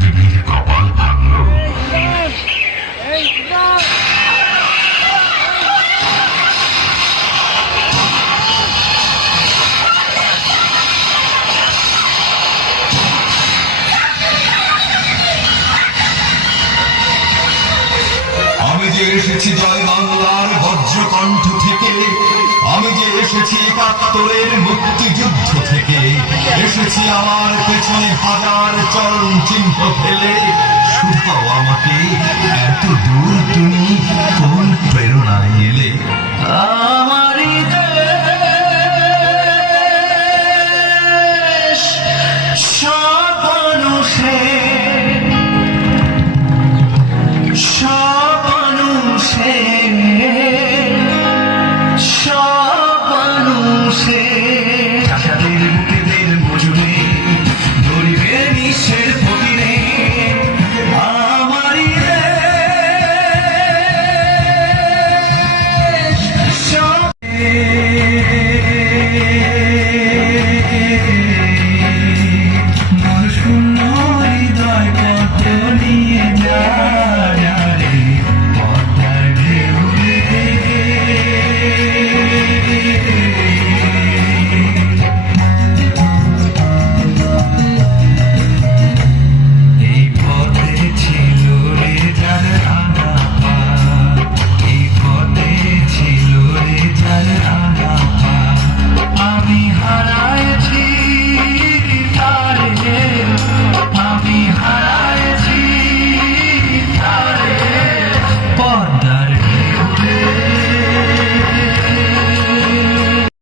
বিবির কপাল ভাঙল। আমি যে এসেছি জয় বাংলার বজ্রকণ্ঠ থেকে, আমি যে এসেছি ৭১-এর মুক্তিযুদ্ধ থেকে, এসেছি আমার পেছনে হাজার চরণ চিহ্ন ফেলে। শুধাও আমাকে এত দূর তুমি কোন প্রেরণায় এলে? আমারই দেশ সব মানুষের